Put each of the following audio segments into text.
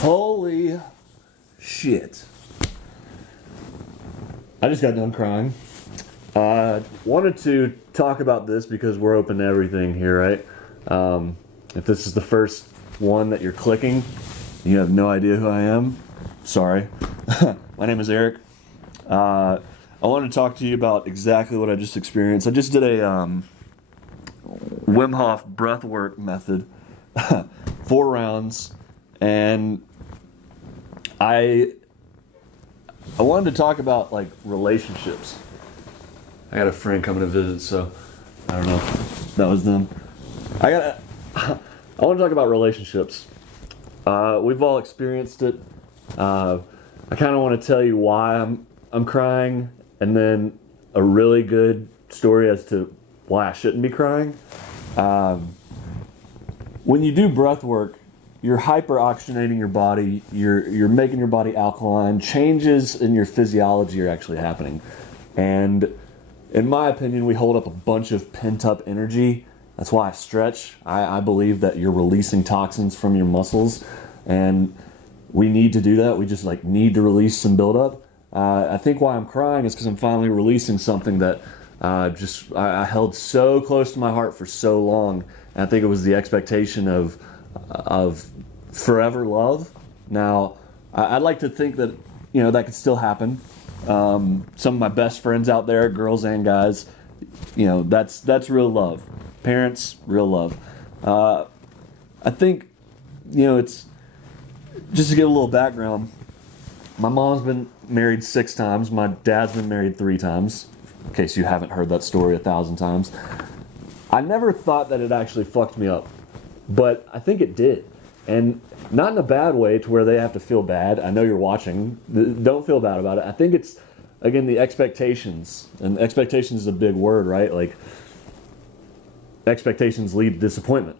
Holy shit. I just got done crying. Wanted to talk about this because we're open to everything here, right? If this is the first one that you're clicking, you have no idea who I am, sorry. My name is Eric. I wanted to talk to you about exactly what I just experienced. I just did a Wim Hof breathwork method, 4 rounds, and I wanted to talk about like relationships. I got a friend coming to visit, so I don't know if that was them. I want to talk about relationships. We've all experienced it. I kind of want to tell you why I'm crying, and then a really good story as to why I shouldn't be crying. When you do breath work, you're hyper-oxygenating your body, you're making your body alkaline, changes in your physiology are actually happening. And in my opinion, we hold up a bunch of pent-up energy. That's why I stretch. I believe that you're releasing toxins from your muscles, and we need to do that. We just need to release some buildup. I think why I'm crying is because I'm finally releasing something that I held so close to my heart for so long. And I think it was the expectation of forever love. Now, I'd like to think that that could still happen. Some of my best friends out there, girls and guys, that's real love. Parents, real love. I think it's just to give a little background. My mom's been married 6 times. My dad's been married 3 times. In case you haven't heard that story 1,000 times. I never thought that it actually fucked me up, but I think it did. And not in a bad way to where they have to feel bad. I know you're watching. Don't feel bad about it. I think it's, again, the expectations. And expectations is a big word, right? Like, expectations lead to disappointment.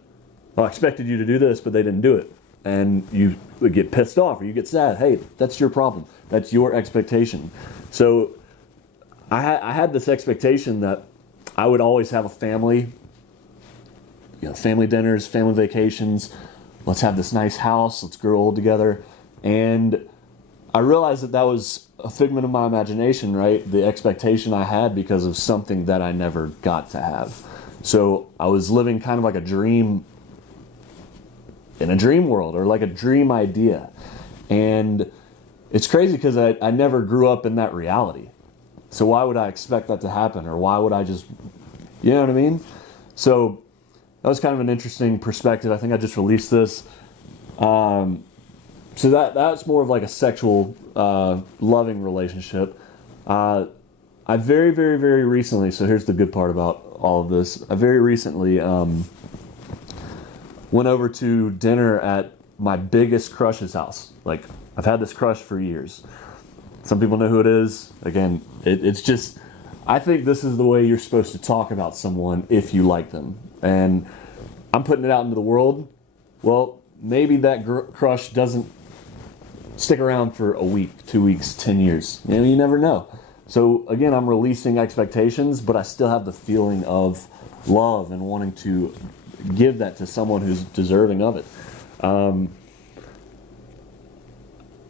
Well, I expected you to do this, but they didn't do it. And you get pissed off or you get sad. Hey, that's your problem. That's your expectation. So I had this expectation that I would always have a family, family dinners, family vacations. Let's have this nice house. Let's grow old together. And I realized that was a figment of my imagination, right? The expectation I had because of something that I never got to have. So I was living kind of like a dream in a dream world, or like a dream idea. And it's crazy because I never grew up in that reality. So why would I expect that to happen? Or why would I just, you know what I mean? So that was kind of an interesting perspective. I think I just released this. So that's more of like a sexual, loving relationship. I very, very, very recently, so here's the good part about all of this. I very recently went over to dinner at my biggest crush's house. Like, I've had this crush for years. Some people know who it is. Again, it's just, I think this is the way you're supposed to talk about someone if you like them. And I'm putting it out into the world. Well, maybe that crush doesn't stick around for a week, 2 weeks, 10 years. You never know. So again, I'm releasing expectations, but I still have the feeling of love and wanting to give that to someone who's deserving of it. I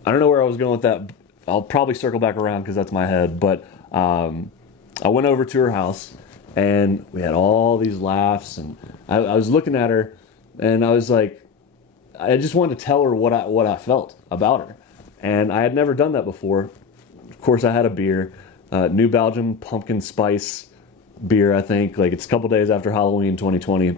don't know where I was going with that. I'll probably circle back around because that's my head. But I went over to her house, and we had all these laughs, and I was looking at her, and I was like, I just wanted to tell her what I felt about her, and I had never done that before. Of course, I had a beer, New Belgium pumpkin spice beer. I think it's a couple days after Halloween 2020.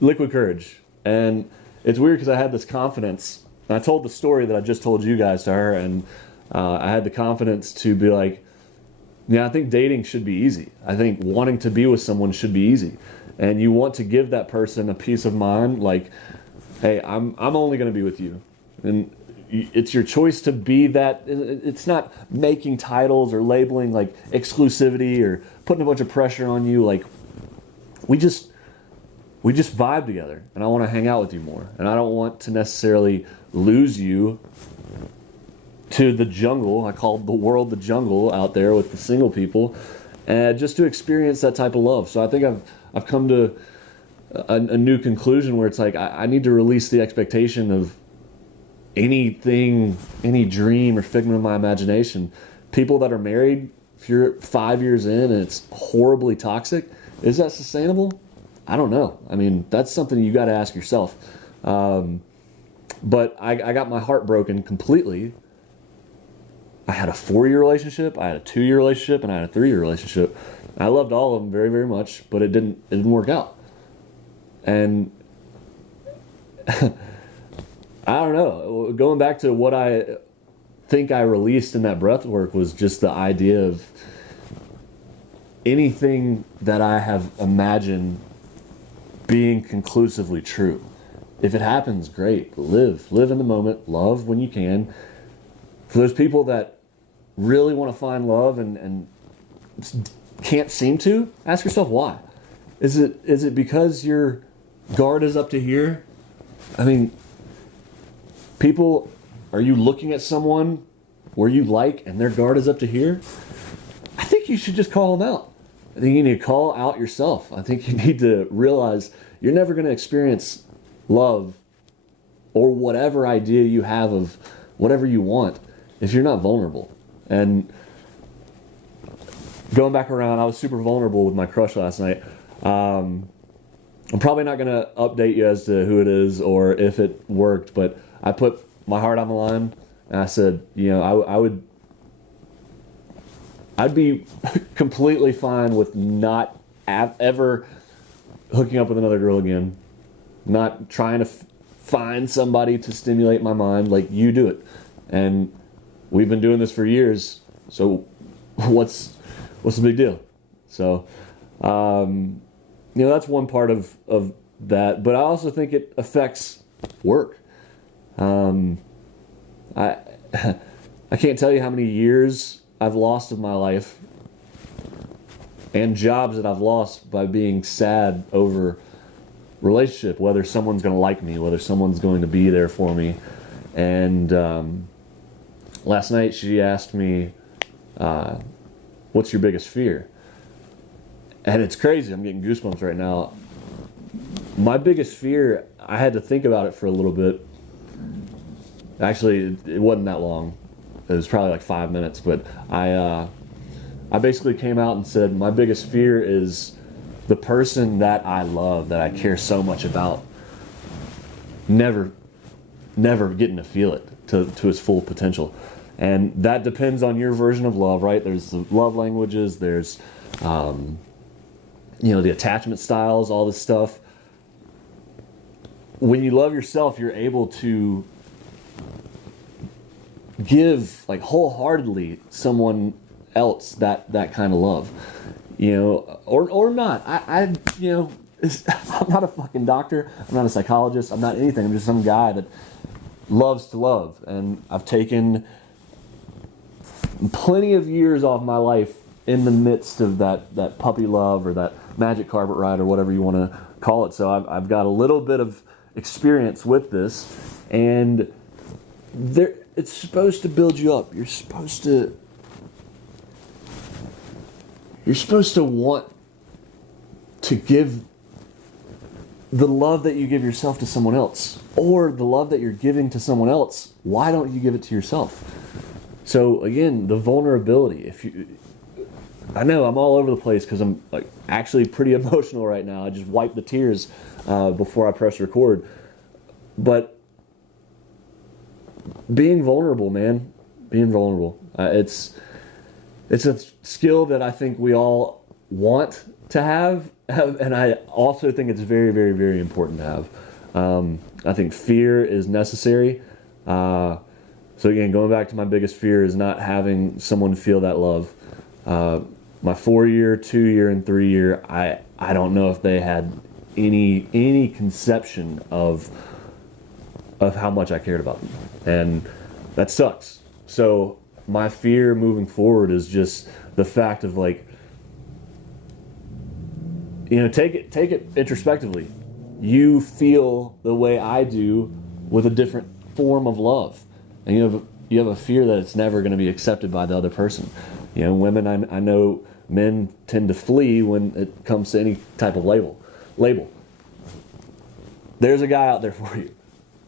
Liquid courage, and it's weird because I had this confidence. And I told the story that I just told you guys to her, and I had the confidence to be like, yeah, I think dating should be easy. I think wanting to be with someone should be easy. And you want to give that person a peace of mind, like, hey, I'm only going to be with you. And it's your choice to be that. It's not making titles or labeling like exclusivity or putting a bunch of pressure on you. Like, we just vibe together, and I want to hang out with you more. And I don't want to necessarily lose you to the jungle. I call the world the jungle out there with the single people, and just to experience that type of love. So I think I've come to a new conclusion where it's like I need to release the expectation of any dream or figment of my imagination. People that are married, if you're 5 years in and it's horribly toxic, is that sustainable? I don't know. I mean, that's something you got to ask yourself. But I got my heart broken completely. I had a 4-year relationship, I had a 2-year relationship, and I had a 3-year relationship. I loved all of them very, very much, but it didn't work out. And I don't know. Going back to what I think I released in that breath work was just the idea of anything that I have imagined being conclusively true. If it happens, great. Live in the moment. Love when you can. For those people that really want to find love and can't seem to, ask yourself why. Is it because your guard is up to here? I mean, people, are you looking at someone where you like and their guard is up to here? I think you should just call them out. I think you need to call out yourself. I think you need to realize you're never going to experience love or whatever idea you have of whatever you want if you're not vulnerable. And going back around, I was super vulnerable with my crush last night. I'm probably not going to update you as to who it is or if it worked, but I put my heart on the line and I said, I'd be completely fine with not ever hooking up with another girl again, not trying to find somebody to stimulate my mind. Like, you do it. And we've been doing this for years, so what's the big deal? So, that's one part of that. But I also think it affects work. I can't tell you how many years I've lost of my life and jobs that I've lost by being sad over relationship, whether someone's going to like me, whether someone's going to be there for me. And last night she asked me, what's your biggest fear? And it's crazy. I'm getting goosebumps right now. My biggest fear, I had to think about it for a little bit. Actually, it wasn't that long. It was probably like 5 minutes, but I basically came out and said my biggest fear is the person that I love, that I care so much about, never getting to feel it to its full potential. And that depends on your version of love, right? There's the love languages, there's the attachment styles, all this stuff. When you love yourself, you're able to give like wholeheartedly someone else that kind of love, or not. I'm not a fucking doctor. I'm not a psychologist. I'm not anything. I'm just some guy that loves to love, and I've taken plenty of years off my life in the midst of that puppy love or that magic carpet ride or whatever you want to call it. So I've got a little bit of experience with this, and it's supposed to build you up. You're supposed to want to give the love that you give yourself to someone else, or the love that you're giving to someone else. Why don't you give it to yourself? So again, the vulnerability. I know I'm all over the place because I'm like actually pretty emotional right now. I just wiped the tears before I press record. But being vulnerable, man, being vulnerable. It's a skill that I think we all want to have, and I also think it's very, very, very important to have. I think fear is necessary. So again, going back to my biggest fear is not having someone feel that love. My 4-year, 2-year, and 3-year, I don't know if they had any conception of how much I cared about them, and that sucks. So my fear moving forward is just the fact of like, take it introspectively. You feel the way I do with a different form of love, and you have a fear that it's never going to be accepted by the other person. Women, I know men tend to flee when it comes to any type of label. There's a guy out there for you.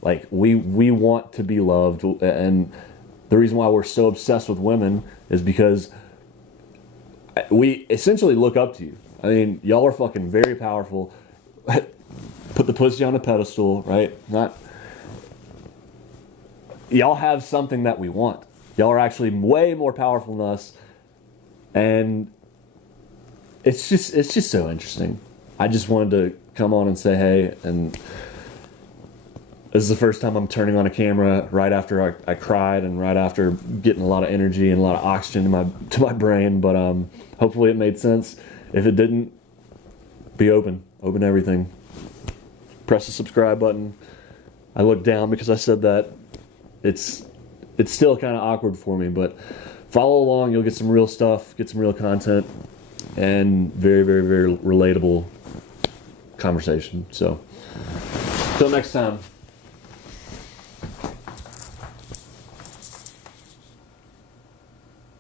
Like we want to be loved, and the reason why we're so obsessed with women is because we essentially look up to you. I mean, y'all are fucking very powerful. Put the pussy on a pedestal, right? Not y'all have something that we want. Y'all are actually way more powerful than us, and it's just so interesting. I just wanted to come on and say hey, and this is the first time I'm turning on a camera right after I cried and right after getting a lot of energy and a lot of oxygen to my brain. But hopefully it made sense. If it didn't, be open everything. Press the subscribe button. I look down because I said that. It's still kind of awkward for me, but follow along. You'll get some real stuff, get some real content, and very, very, very relatable conversation. So, till next time.